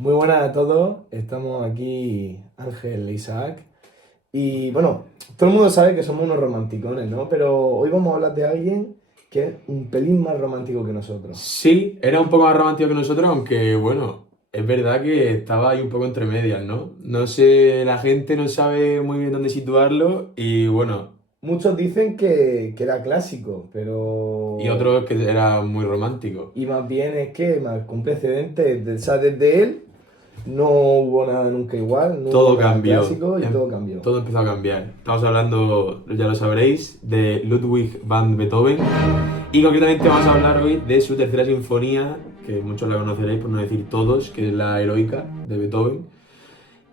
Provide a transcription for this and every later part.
Muy buenas a todos, estamos aquí Ángel e Isaac y bueno, todo el mundo sabe que somos unos romanticones, ¿no? Pero hoy vamos a hablar de alguien que es un pelín más romántico que nosotros. Sí, era un poco más romántico que nosotros, aunque bueno, es verdad que estaba ahí un poco entre medias, ¿no? No sé, la gente no sabe muy bien dónde situarlo y bueno, Muchos dicen que era clásico, y pero... otros que era muy romántico. Y más bien es que marcó un precedente, o sea, desde él no hubo nada nunca igual, no hubo Todo nada cambió, clásico y todo cambió. todo empezó a cambiar. Estamos hablando, ya lo sabréis, de Ludwig van Beethoven y concretamente vamos a hablar hoy de su tercera sinfonía, que muchos la conoceréis por no decir todos, que es la Heroica de Beethoven.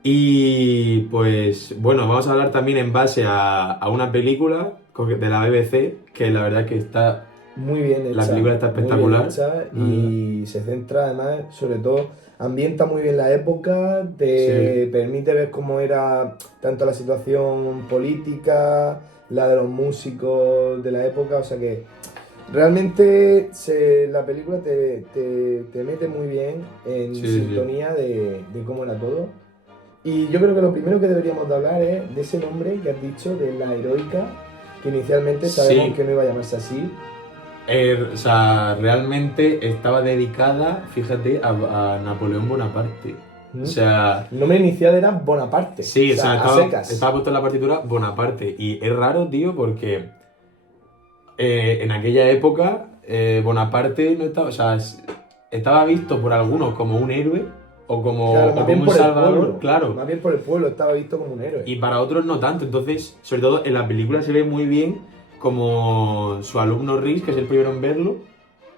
Y pues bueno, vamos a hablar también en base a una película de la BBC, que la verdad que está, la película está Muy bien espectacular. hecha La verdad. y se centra además, sobre todo, ambienta muy bien la época, Sí, te permite ver cómo era tanto la situación política, la de los músicos de la época, o sea que realmente la película te mete muy bien en sí, sí. sintonía de cómo era todo. Y yo creo que lo primero que deberíamos de hablar es de ese nombre que has dicho, de la heroica, que inicialmente sabemos Sí, que no iba a llamarse así. o sea, realmente estaba dedicada, fíjate, a Napoleón Bonaparte. O ¿Mm? sea, El nombre inicial era Bonaparte, o sí, o sea, sea, a estaba secas. puesto en la partitura Bonaparte. Y es raro, tío, porque en aquella época Bonaparte no estaba, o sea, estaba visto por algunos como un héroe Claro, o más como bien un por el salvador, pueblo. claro, Más bien por el pueblo estaba visto como un héroe. y para otros no tanto. Entonces, sobre todo en la película se ve muy bien como su alumno Rhys, que es el primero en verlo,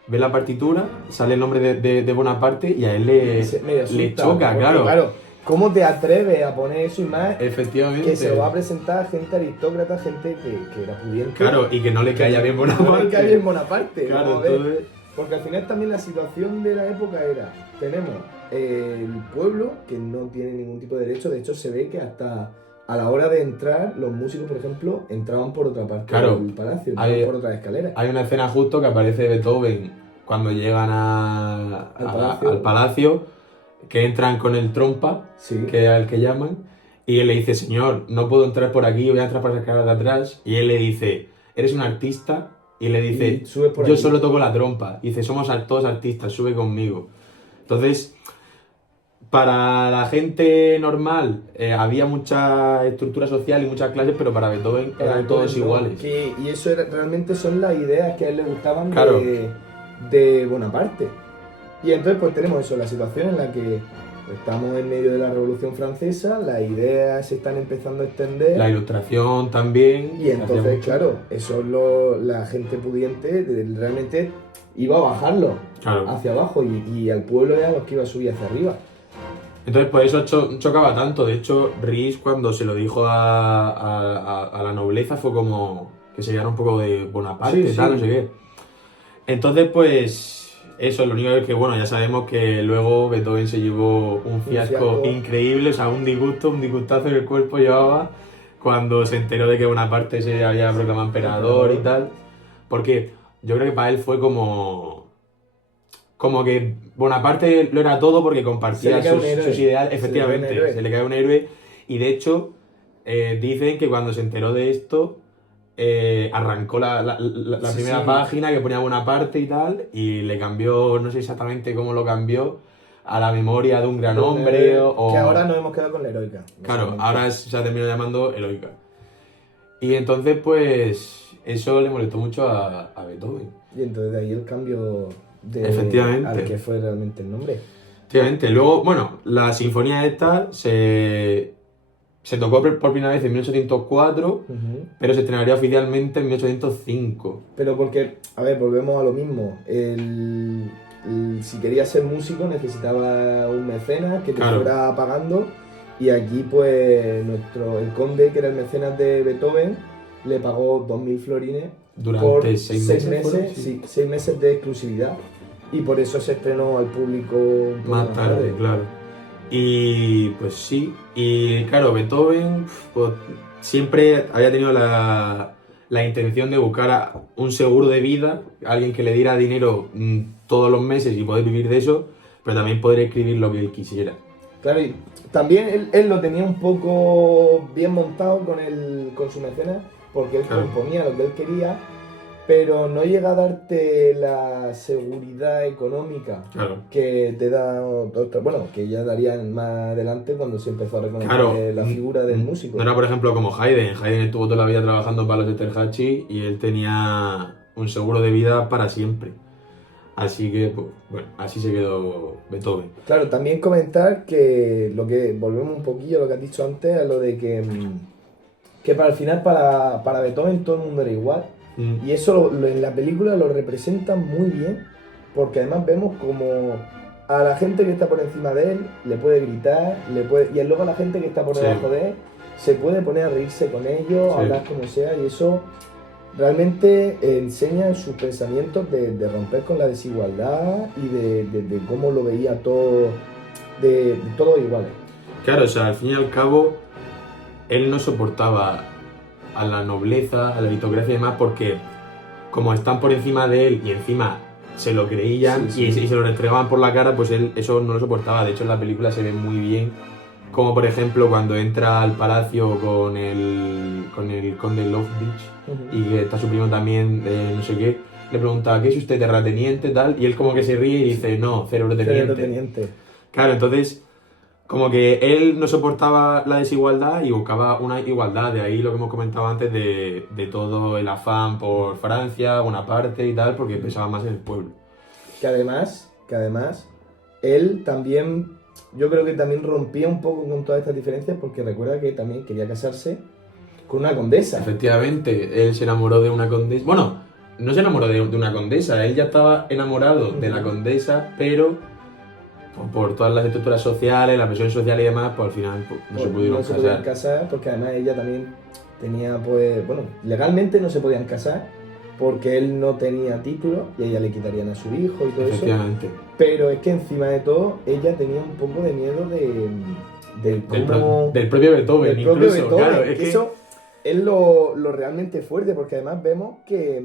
ve la partitura, sale el nombre de Bonaparte y a él Y se medio le asusta, choca, porque claro, claro, ¿cómo te atreves a poner eso y más que se lo va a efectivamente, presentar a gente aristócrata, gente que era pudiente, claro, y que no le que caía bien no le cae bien Bonaparte, Bonaparte? claro, Vamos a ver. entonces, Porque al final también la situación de la época era, tenemos el pueblo que no tiene ningún tipo de derecho, de hecho se ve que hasta a la hora de entrar, los músicos, por ejemplo, entraban por otra parte claro, del palacio, entraban por hay, otras escaleras hay una escena justo que aparece Beethoven cuando llegan al al palacio. palacio, que entran con el trompa, Sí, que es al que llaman, y él le dice, señor, no puedo entrar por aquí, voy a entrar por las escaleras de atrás, y él le dice, ¿eres un artista? Y le y dice, subes por yo aquí. solo toco la trompa. Y dice, somos todos artistas, sube conmigo. Entonces, para la gente normal había mucha estructura social y muchas clases, pero para Beethoven Para eran todos Beethoven no. iguales. Y eso realmente son las ideas que a él le gustaban Claro, de Bonaparte. Y entonces pues tenemos eso, la situación en la que estamos en medio de la Revolución Francesa, las ideas se están empezando a la extender ilustración también y se hacía entonces, mucho. claro, eso la gente pudiente realmente iba a bajarlo Claro. hacia abajo y al pueblo era los que iba a subir hacia arriba. Entonces, por eso chocaba tanto. De hecho, Rhys, cuando se lo dijo a la nobleza, fue como que se quedara un poco de Sí, Bonaparte, tal, no sé sí, qué. Entonces, pues, eso, lo único es que, bueno, ya sabemos que luego Beethoven se llevó un un fiasco fiasco. increíble, o sea, un disgusto, un disgustazo en el cuerpo llevaba cuando se enteró de que Bonaparte se había proclamado emperador y Emperador. tal. Porque yo creo que para él fue como que Bonaparte lo era todo porque Se le compartía cae un sus héroe. ideales, Se le cae un efectivamente, se héroe. le cae un héroe y de hecho dicen que cuando se enteró de esto arrancó la Sí, primera sí. página que ponía Bonaparte y tal y le cambió, no sé exactamente cómo lo cambió, a la memoria de un gran De un hombre héroe que ahora nos hemos quedado con la heroica, claro, básicamente. se ha terminado llamando Heroica. Y entonces pues eso le molestó mucho a Beethoven. Y entonces de ahí el cambio al Efectivamente. que fue realmente el nombre. Efectivamente. Luego, bueno, la sinfonía esta se tocó por primera vez en 1804, Ujú. pero se estrenaría oficialmente en 1805. Pero porque, a ver, volvemos a lo mismo. Si querías ser músico necesitaba un mecenas que te Claro, fuera pagando. Y aquí, pues, el conde, que era el mecenas de Beethoven, le pagó 2.000 florines por durante seis seis meses fueron, meses, sí. sí, 6 meses de exclusividad. Y por eso se estrenó al público un poco Más más tarde, tarde. claro. Y pues sí, y claro, Beethoven pues, siempre había tenido la intención de buscar un seguro de vida, alguien que le diera dinero todos los meses y poder vivir de eso, pero también poder escribir lo que él quisiera. Claro, y también él lo tenía un poco bien montado con su mecenas, porque él Claro. componía lo que él quería, pero no llega a darte la seguridad económica Claro. que te da bueno, que ya darían más adelante cuando se empezó a reconocer Claro, la figura del músico. No era, por ejemplo, como Haydn. Haydn estuvo toda la vida trabajando para los Esterházy y él tenía un seguro de vida para siempre. Así que, pues, bueno, así se quedó Beethoven. Claro, también comentar que volvemos un poquillo a lo que has dicho antes, a lo de que para el final para Beethoven todo el mundo era igual. Y eso en la película lo representan muy bien, porque además vemos como a la gente que está por encima de él le puede gritar, y luego a la gente que está por Sí. debajo de él se puede poner a reírse con ellos, Sí. a hablar como sea, y eso realmente enseña sus pensamientos de romper con la desigualdad y de cómo lo veía todo, de todos iguales. Claro, o sea, al fin y al cabo, él no soportaba a la nobleza, a la aristocracia y demás, porque como están por encima de él y encima se lo creían Sí, y sí. se lo restregaban por la cara, pues él eso no lo soportaba. De hecho, en la película se ve muy bien, como por ejemplo cuando entra al palacio con el conde Lovebridge y que está su primo también, no sé qué, le pregunta, ¿qué es usted, terrateniente, tal? Y él como que se ríe y dice, no, cerebro Teniente. Claro, entonces, como que él no soportaba la desigualdad y buscaba una igualdad. De ahí lo que hemos comentado antes de todo el afán por Francia, Bonaparte y tal, porque pesaba más en el pueblo. Que además, él también, yo creo que también rompía un poco con todas estas diferencias, porque recuerda que también quería casarse con una condesa. Efectivamente, él se enamoró de una condesa. Bueno, no se enamoró de una condesa, él ya estaba enamorado de la condesa, pero por todas las estructuras sociales, la presión social y demás, pues al final pues, no se pudieron No se podían casar. casar, porque además ella también tenía, pues, bueno, legalmente no se podían casar, porque él no tenía título y a ella le quitarían a su hijo y todo eso. Efectivamente. Pero es que encima de todo, ella tenía un poco de miedo del cómo... Del propio Beethoven, del propio incluso. Beethoven, Claro, que es que eso es lo realmente fuerte, porque además vemos que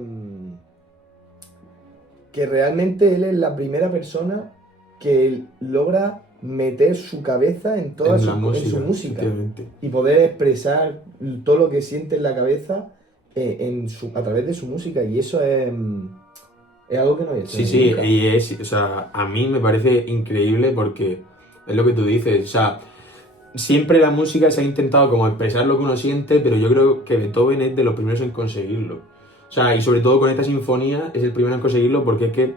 realmente él es la primera persona que logra meter su cabeza en toda en su la música, en su música efectivamente. y poder expresar todo lo que siente en la cabeza a través de su música, y eso es algo que no he hecho Sí, sí, nunca. y o sea, a mí me parece increíble porque es lo que tú dices, o sea, siempre la música se ha intentado como expresar lo que uno siente, pero yo creo que Beethoven es de los primeros en conseguirlo. O sea, y sobre todo con esta sinfonía es el primero en conseguirlo porque es que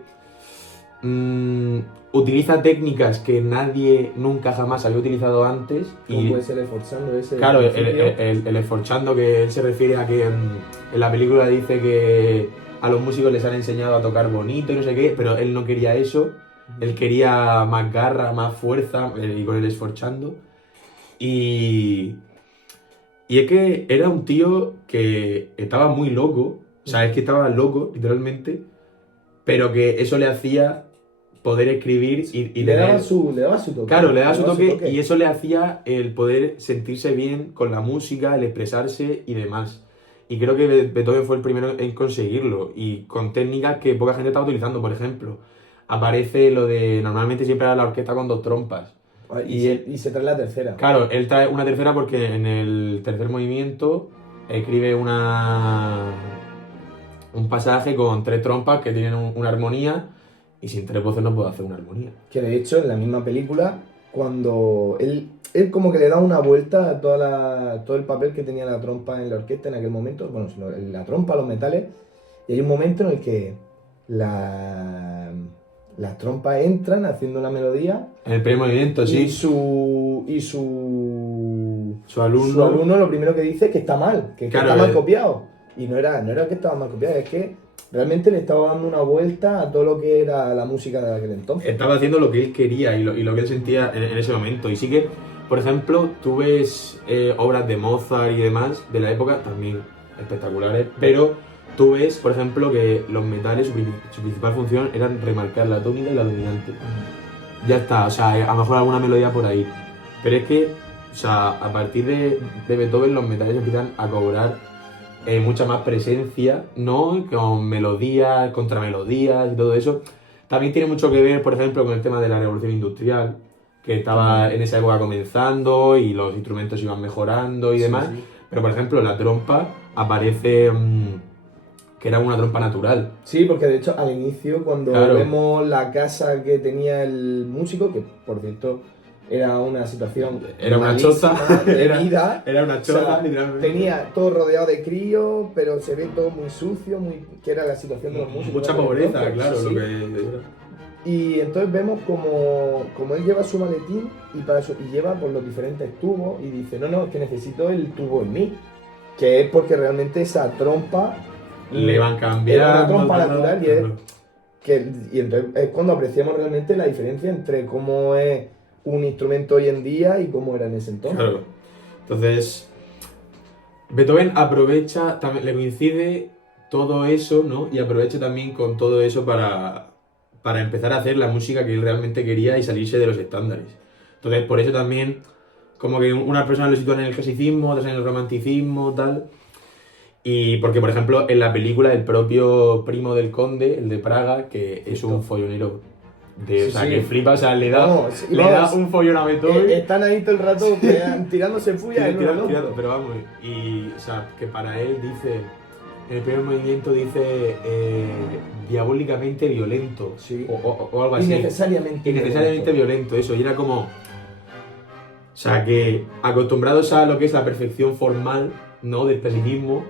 utiliza técnicas que nadie nunca jamás había utilizado antes. Como Y puede ser esforzando ese claro, principio. el esforzando, que él se refiere a que en la película dice que a los músicos les han enseñado a tocar bonito y no sé qué, pero él no quería eso, él quería más garra, más fuerza, y con el esforzando. Y, y es que era un tío que estaba muy loco, o sea, es que estaba loco, literalmente, pero que eso le hacía poder escribir y le daba tener... su toque. Claro, le daba su toque y eso le hacía el poder sentirse bien con la música, el expresarse y demás. Y creo que Beethoven fue el primero en conseguirlo y con técnicas que poca gente estaba utilizando. Por ejemplo, aparece lo de... Normalmente siempre era la orquesta con dos trompas. Y se trae la tercera. Claro, él trae una tercera porque en el tercer movimiento escribe un pasaje con tres trompas que tienen una armonía y sin tres voces no puede hacer una armonía. Que de hecho en la misma película, cuando él como que le da una vuelta a todo el papel que tenía la trompa en la orquesta en aquel momento, bueno, la trompa, los metales, y hay un momento en el que las trompas entran haciendo una melodía En el primer movimiento, y sí. su Su alumno lo primero que dice es que está mal, que Claro, está mal copiado. Y no era que estaba mal copiado, es que realmente le estaba dando una vuelta a todo lo que era la música de aquel entonces. estaba haciendo lo que él quería y lo que él sentía en ese momento. Y sí que, por ejemplo, tú ves obras de Mozart y demás de la época, también espectaculares, pero tú ves, por ejemplo, que los metales, su principal función era remarcar la tónica y la dominante. Ya está, o sea, a lo mejor alguna melodía por ahí. Pero es que, o sea, a partir de Beethoven los metales empiezan a cobrar mucha más presencia, ¿no? Con melodías, contramelodías y todo eso. También tiene mucho que ver, por ejemplo, con el tema de la revolución industrial, que estaba en esa época comenzando y los instrumentos iban mejorando y Sí, demás. sí. Pero, por ejemplo, la trompa aparece que era una trompa natural. Sí, porque de hecho al inicio, cuando Claro. vemos la casa que tenía el músico, que por cierto era una situación Era una malísima choza. de vida, Era una o sea, choza, literalmente. tenía todo rodeado de críos, pero se ve todo muy sucio, que era la situación de los músicos. Mucha de aquel pobreza, entonces, claro, sí, lo sí. que... Y entonces vemos como él lleva su maletín y lleva por los diferentes tubos y dice, no, es que necesito el tubo en mí, que es porque realmente esa trompa Le van cambiando. era una trompa natural y es claro. y entonces es cuando apreciamos realmente la diferencia entre cómo es un instrumento hoy en día y cómo era en ese entonces. Claro. Entonces, Beethoven aprovecha, también le coincide todo eso, ¿no? Y aprovecha también con todo eso para empezar a hacer la música que él realmente quería y salirse de los estándares. Entonces, por eso también, como que unas personas lo sitúan en el clasicismo, otras en el romanticismo, tal. Y porque, por ejemplo, en la película, el propio primo del conde, el de Praga, que es un follonero. Sí, O sea, sí. que flipa, o sea, le da Vamos, un follón a Beethoven. están ahí todo el rato tirándose fuya en uno al otro. Pero vamos, y o sea, que para él dice, en el primer movimiento dice diabólicamente violento, Sí. o algo así. Innecesariamente Violento, eso, y era como, o sea, que acostumbrados a lo que es la perfección formal, ¿no? Del clasicismo,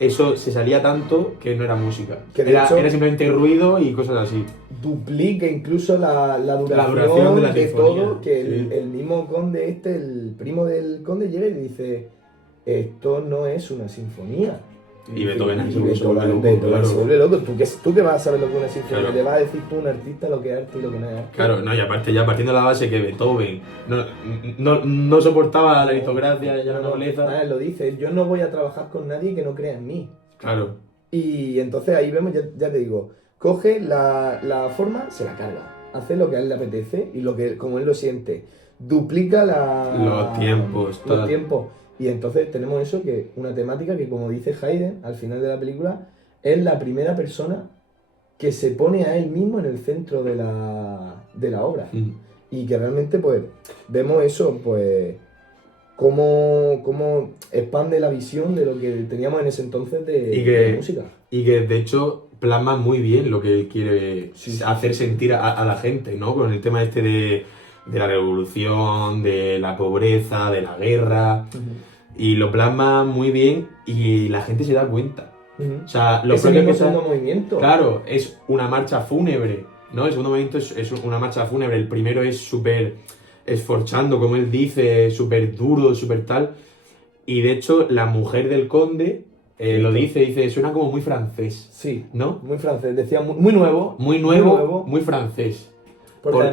eso se salía tanto que no era música. Que de Era hecho- simplemente ruido y cosas así. Duplica incluso la duración, duración de la sinfonía, todo, que sí. el mismo conde el primo del conde llega y le dice, esto no es una sinfonía. Y Beethoven ahí Y se vuelve loco, Beethoven claro. se vuelve loco. ¿Tú qué vas a saber lo que es una sinfonía? Claro. Le vas a decir tú a un artista lo que es arte y lo que no es arte. Claro, no, y aparte ya partiendo de la base que Beethoven no soportaba la aristocracia y la nobleza. Lo dice, yo no voy a trabajar con nadie que no crea en mí. Claro, Y entonces ahí vemos, ya te digo, coge la forma, se la carga, hace lo que a él le apetece y como él lo siente, duplica Los tiempos, los tal. tiempos. Y entonces tenemos eso, que una temática que, como dice Haydn al final de la película, es la primera persona que se pone a él mismo en el centro de la obra. Mm. Y que realmente pues vemos eso, pues cómo expande la visión de lo que teníamos en ese entonces de música. Y que de hecho plasma muy bien lo que él quiere Sí. hacer sentir a la gente, ¿no? Con el tema este de la revolución, de la pobreza, de la guerra. Y lo plasma muy bien y la gente se da cuenta. Ujú. O sea, lo Ese propio mismo que segundo movimiento. Claro, es una marcha fúnebre, ¿no? El segundo movimiento es una marcha fúnebre. El primero es súper esforchando, como él dice, súper duro, súper tal. Y de hecho, la mujer del conde lo dice, suena como muy francés, Sí, ¿no? muy francés. Decía muy nuevo. Muy nuevo, muy francés. Porque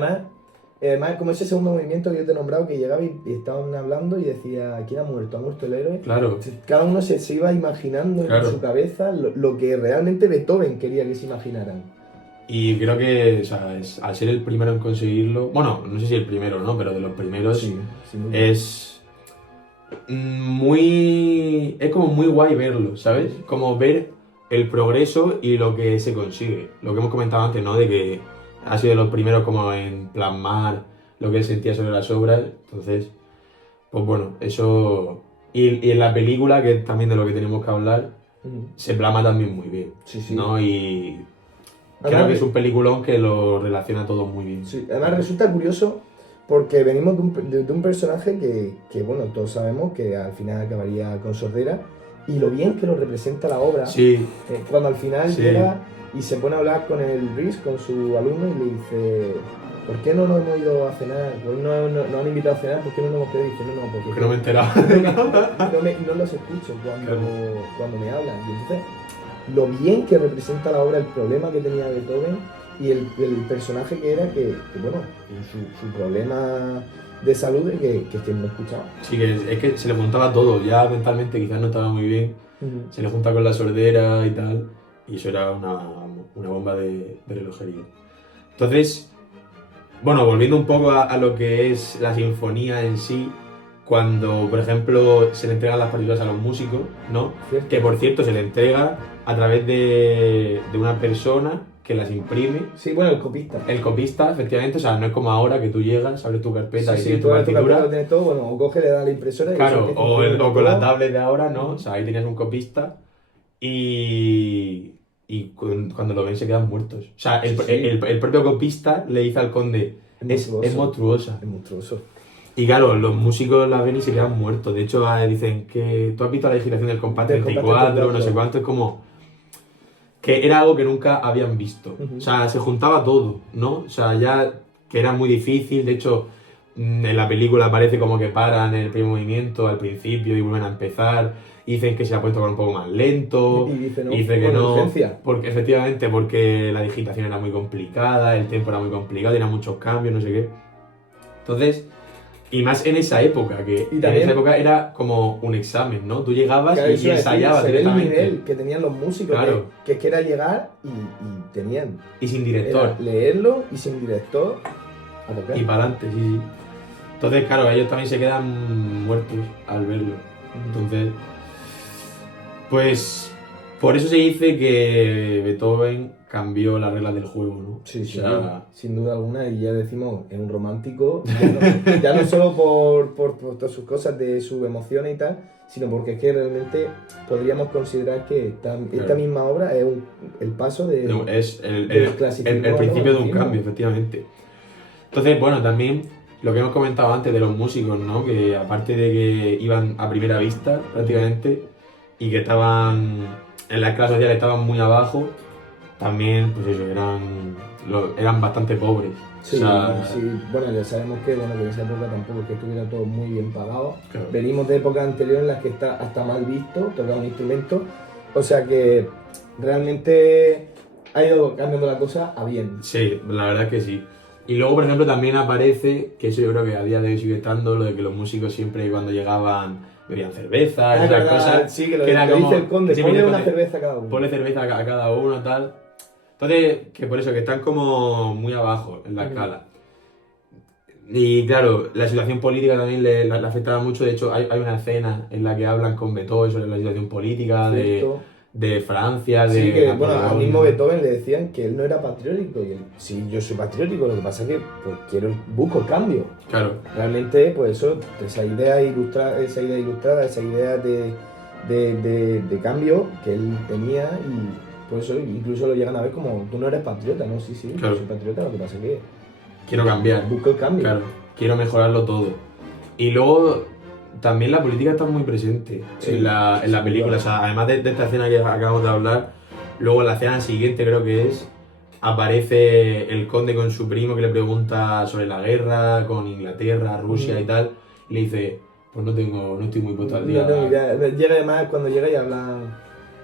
además, como ese segundo movimiento que yo te he nombrado, que llegaba y estaban hablando y decía, ¿quién ha muerto? ¿Ha muerto el héroe? Claro, Cada uno se iba imaginando Claro. en su cabeza lo que realmente Beethoven quería que se imaginaran. y creo que, o sea, al ser el primero en conseguirlo, bueno, no sé si el primero, ¿no? Pero de los primeros sin duda. es es como muy guay verlo, ¿sabes? Como ver el progreso y lo que se consigue. Lo que hemos comentado antes, ¿no? De que ha sido de los primeros como en plasmar lo que él sentía sobre las obras. Entonces, pues bueno, eso... Y en la película, que es también de lo que tenemos que hablar, Ujú. se plasma también muy bien, Sí, sí. ¿no? Y creo Además, que es un peliculón que lo relaciona todo muy bien. sí, además resulta curioso porque venimos de un personaje que, bueno, todos sabemos que al final acabaría con sordera y lo bien que lo representa la obra. Sí, Cuando al final Sí. llega y se pone a hablar con el Brice, con su alumno, y le dice, ¿por qué no nos hemos ido a cenar? ¿Por qué nos han invitado a cenar? ¿Por qué no nos hemos quedado? Y dice, no, porque que no me he enterado. no los escucho cuando, Claro. cuando me hablan. Y entonces, lo bien que representa la obra, el problema que tenía Beethoven y el personaje que era, que bueno, su problema de salud es que no escuchaba. Sí, que es que se le juntaba todo, ya mentalmente quizás no estaba muy bien, se le junta con la sordera y tal, y eso era una bomba de relojería. Entonces, bueno, volviendo un poco a lo que es la sinfonía en sí, cuando, por ejemplo, se le entregan las partituras a los músicos, ¿no? ¿Cierto? Que por cierto se le entrega a través de una persona que las imprime. Sí, bueno, el copista. El copista, efectivamente, o sea, no es como ahora que tú llegas, abres tu carpeta y Sí, tienes tu tú abres tu carpeta, partitura. lo tienes todo, bueno, o coge, le da la impresora y Claro, eso empieza a o, imprimir o con la todo. tablet de ahora, ¿no? O sea, ahí tenías un copista y cuando lo ven se quedan muertos. O sea, Sí, sí. el propio copista le dice al conde, es monstruosa. Es monstruoso. Y claro, los músicos la ven y se quedan muertos. De hecho, dicen que tú has visto la legislación del compás Del compás 34, 34. no sé cuánto, es como que era algo que nunca habían visto. Ujú. O sea, se juntaba todo, ¿no? O sea, ya que era muy difícil. De hecho, en la película parece como que paran el primer movimiento al principio y vuelven a empezar. Y dicen que se ha puesto con un poco más lento. Y dice no, Y dice que por no. urgencia. Porque, efectivamente, porque la digitación era muy complicada, el tempo era muy complicado, tenía muchos cambios, no sé qué. Entonces, y más en esa época, que Y en también- esa época era como un examen, ¿no? Tú llegabas Claro, y eso iba a decir, ensayabas se ve el directamente. nivel que tenían los músicos, Claro. que es que era llegar y tenían. Y sin director. Era leerlo y sin director a tocar. Y para adelante, sí, sí. Entonces, claro, ellos también se quedan muertos al verlo. Entonces, pues por eso se dice que Beethoven cambió las reglas del juego, ¿no? Sí, O sí, sea, sin duda alguna, y ya decimos, en un romántico, ya no solo por todas sus cosas, de sus emociones y tal, sino porque es que realmente podríamos considerar que esta Claro. misma obra es el paso de... es del clasicismo el principio de un al cambio, romanticismo. efectivamente. Entonces, bueno, también lo que hemos comentado antes de los músicos, ¿no? Que aparte de que iban a primera vista, prácticamente, y que estaban en la escala social estaban muy abajo, también, pues eso, eran bastante pobres. Sí, O sea, sí, bueno, ya sabemos que, bueno, que en esa época tampoco es que estuviera todo muy bien pagado. claro. Venimos de épocas anteriores en las que está hasta mal visto tocar un instrumento, o sea que realmente ha ido cambiando la cosa a bien. Sí, la verdad es que sí. Y luego, por ejemplo, también aparece, que eso yo creo que a día de hoy sigue estando, lo de que los músicos siempre cuando llegaban bebían cerveza, Es esas verdad, cosas. sí, que lo que era dice como- el conde, que siempre ponle dice el una conde, cerveza a cada uno. ponle cerveza a cada uno, tal. Entonces, que por eso, que están como muy abajo en la Ujú. escala. Y claro, la situación política también le afectaba mucho. De hecho, hay una escena en la que hablan con Beethoven sobre la situación política Cierto. de Francia, de Sí, que bueno, al Napoleón. mismo Beethoven le decían que él no era patriótico, y él, sí, yo soy patriótico, lo que pasa es que pues, busco el cambio. Claro, Realmente, pues eso, esa idea ilustrada, esa idea de cambio que él tenía, y por eso incluso lo llegan a ver como, tú no eres patriota, ¿no? Sí, sí, Claro. yo soy patriota, lo que pasa es que quiero cambiar. busco el cambio. Claro, quiero mejorarlo todo. Y luego también la política está muy presente Sí, en la sin película. duda. O sea, además de esta escena que acabamos de hablar, luego en la escena siguiente creo que es, aparece el conde con su primo que le pregunta sobre la guerra con Inglaterra, Rusia y tal. Y le dice, pues no estoy muy puesto al día. No, ya, llega además, cuando llega y habla,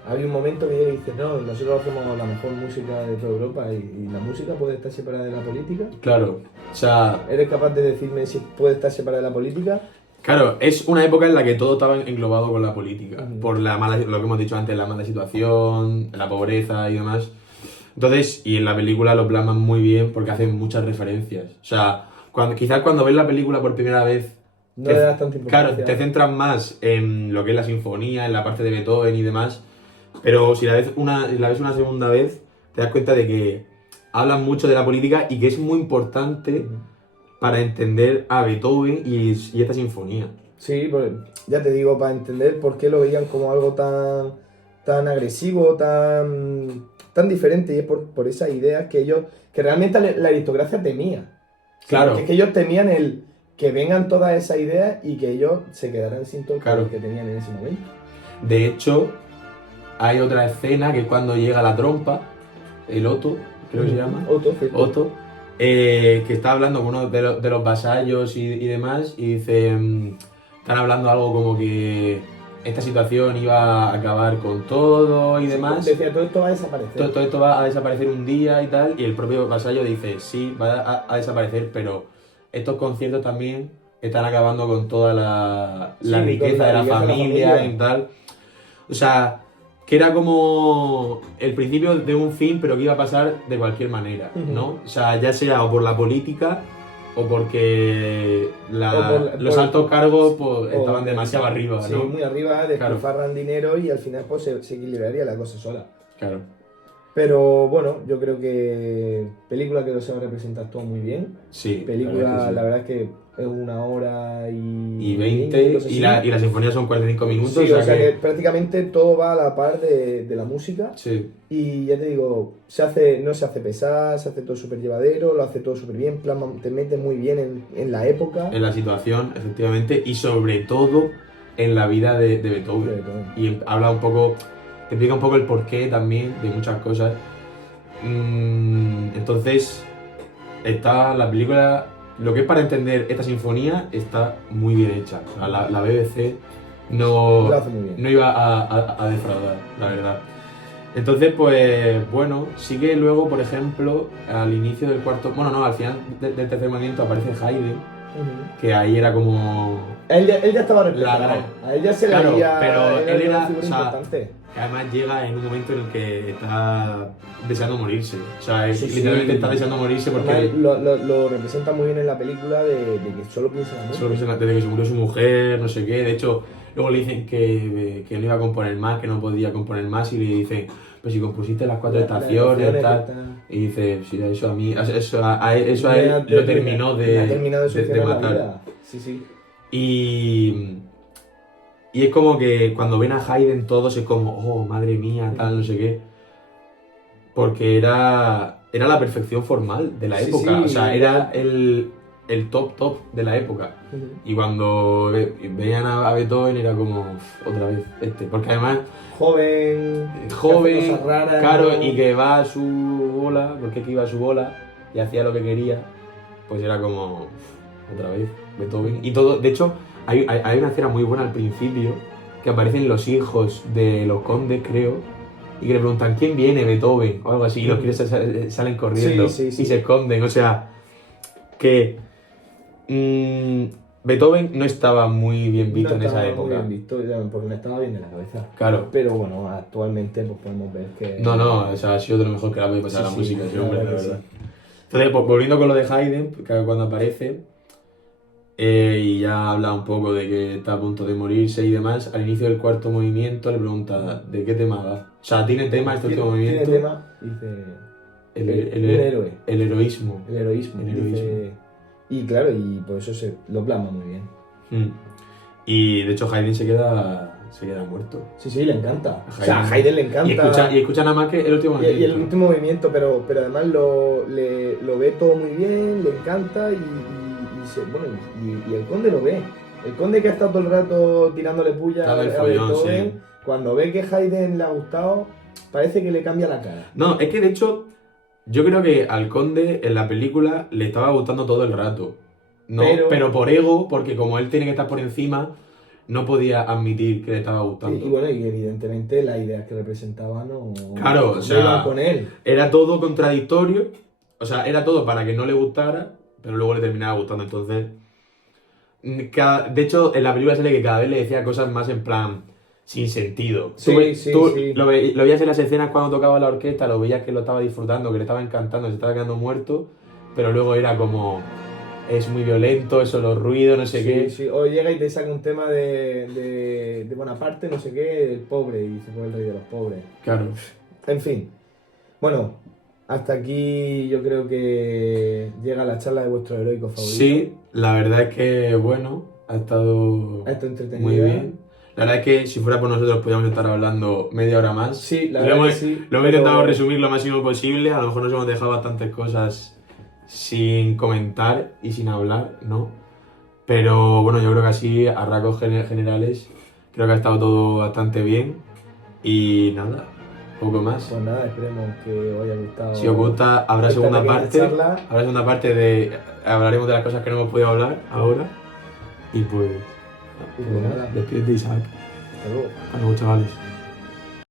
hay un momento que llega y dice, no, nosotros hacemos la mejor música de toda Europa, y la música puede estar separada de la política. Claro, o sea, ¿Eres capaz de decirme si puede estar separada de la política? claro, es una época en la que todo estaba englobado con la política, Ujú. por lo que hemos dicho antes, la mala situación, la pobreza y demás. Entonces, y en la película lo plasman muy bien porque hacen muchas referencias. O sea, quizás cuando ves la película por primera vez, No le das tanta importancia. claro, te centras más en lo que es la sinfonía, en la parte de Beethoven y demás, pero si la ves una segunda vez, te das cuenta de que hablan mucho de la política y que es muy importante Ujú. para entender a Beethoven y esta sinfonía. Sí, pues, ya te digo, para entender por qué lo veían como algo tan agresivo, tan diferente, y es por esas ideas que realmente la aristocracia temía. Claro. Que ellos temían que vengan todas esas ideas y que ellos se quedaran sin todo el Claro. poder que tenían en ese momento. De hecho, hay otra escena que es cuando llega la trompa, el Otto, creo que se llama. Otto, cierto. Otto, que está hablando con uno de los vasallos y demás, y dice, están hablando algo como que esta situación iba a acabar con todo y demás, Decía, todo esto va a desaparecer. todo esto va a desaparecer un día y tal, y el propio vasallo dice, sí, va a desaparecer, pero estos conciertos también están acabando con toda la Sí, con riqueza la de la riqueza de la familia familia. y tal. O sea, que era como el principio de un fin, pero que iba a pasar de cualquier manera, ¿no? O sea, ya sea o por la política o porque los altos cargos pues, estaban demasiado arriba, Sí, ¿no? muy arriba, despilfarran dinero y al final pues se equilibraría la cosa sola. Claro. Pero bueno, yo creo que película que lo sabe representar todo muy bien. Sí, Película, la la verdad es que sí. verdad es que es 1 hora Y 20, 20, cosas así. y la sinfonía son 45 minutos, Sí, o sea que prácticamente todo va a la par de la música. sí, Y ya te digo, no se hace pesada, se hace todo súper llevadero, lo hace todo súper bien, te mete muy bien en la época. en la situación, efectivamente, y sobre todo en la vida de Beethoven. De Beethoven. Y habla un poco, te explica un poco el porqué también de muchas cosas. Entonces, está la película, lo que es para entender esta sinfonía, está muy bien hecha. O sea, la BBC no, Lo hace muy bien. no iba a defraudar, la verdad. Entonces, pues bueno, sí que luego, por ejemplo, al inicio del cuarto, bueno, no, al final del tercer movimiento aparece Haydn, Ujú. que ahí era como Él ya estaba respetado. la gran. A él ya se le Claro, veía. pero él una era, figura o sea, importante. que además llega en un momento en el que está deseando morirse. O sea, Sí, sí. literalmente está deseando morirse porque Además, lo representa muy bien en la película de que solo piensa en la muerte. solo piensa desde que se murió su mujer, no sé qué. De hecho, luego le dicen que no iba a componer más, que no podía componer más, y le dicen, pues si compusiste las 4 estaciones, tal. Y dice, sí, eso a mí, eso a él lo terminó Me ha terminado de de solucionar la matar. vida. Sí, sí. Y es como que cuando ven a Haydn todos es como, oh, madre mía, tal, no sé qué. Porque era la perfección formal de la Sí, época. sí. O sea, era el top de la época. Ujú. Y cuando veían a Beethoven era como, "Uf, otra vez este". Porque además, Joven, que hace joven, cosas raras, claro, ¿no? y que va a su bola, porque es que iba a su bola y hacía lo que quería, pues era como, "Uf, otra vez, Beethoven". Y todo, de hecho, hay una escena muy buena al principio, que aparecen los hijos de los condes, creo, y que le preguntan, ¿quién viene? Beethoven, o algo así, y los críos salen corriendo Sí, sí. y se esconden. O sea, que Beethoven no estaba muy bien visto en esa estaba muy época. bien visto, porque no estaba bien de la cabeza. Claro. Pero bueno, actualmente pues podemos ver que... No, o sea, ha sido de lo mejor que le ha podido pasar a la Sí, música, ese hombre, la que verdad. sí. Entonces, pues, volviendo con lo de Haydn, que cuando aparece, y ya habla un poco de que está a punto de morirse y demás, al inicio del cuarto movimiento le pregunta, ¿de qué tema va? O sea, ¿tiene tema este último movimiento? Tiene tema, dice... El un héroe. El heroísmo. El heroísmo. El heroísmo. Dice, y claro, y por eso se lo plasma muy bien. Y de hecho Haydn se queda muerto. Sí, le encanta. A O sea, a Haydn le encanta. Y escucha nada más que el último movimiento. Y el último movimiento, pero además lo ve todo muy bien, le encanta y el conde lo ve. El conde que ha estado todo el rato tirándole puya Dale el a follón, Beethoven, sí. cuando ve que Haydn le ha gustado, parece que le cambia la cara. No, es que de hecho, yo creo que al conde en la película le estaba gustando todo el rato. No, pero por ego, porque como él tiene que estar por encima, no podía admitir que le estaba gustando. Y bueno, y evidentemente las ideas que representaba no, Claro, o no sea, iban con él. Era todo contradictorio, o sea, era todo para que no le gustara, pero luego le terminaba gustando. Entonces, de hecho, en la película se ve que cada vez le decía cosas más en plan sin sentido. Sí, Tú sí. lo veías en las escenas cuando tocaba la orquesta, lo veías que lo estaba disfrutando, que le estaba encantando, se estaba quedando muerto, pero luego era como, es muy violento, eso, los ruidos, no sé qué. Sí, o llega y te saca un tema de Bonaparte, no sé qué, el pobre, y dice, pues el rey de los pobres. Claro. En fin. Bueno, hasta aquí yo creo que llega la charla de vuestro heroico favorito. Sí, la verdad es que, bueno, ha estado entretenida. muy bien. La verdad es que si fuera por nosotros podríamos estar hablando media hora más. Sí, la verdad que sí. Lo hemos intentado resumir lo máximo posible, a lo mejor nos hemos dejado bastantes cosas sin comentar y sin hablar, ¿no? Pero bueno, yo creo que así, a rasgos generales, creo que ha estado todo bastante bien. Y nada, poco más. Pues nada, esperemos que os haya gustado. Si os gusta, habrá esta segunda pequeña parte. charla. Habrá segunda parte de. Hablaremos de las cosas que no hemos podido hablar ahora. Y pues. Y pues nada. Despídete, Isaac. Hasta luego. Hasta luego, chavales.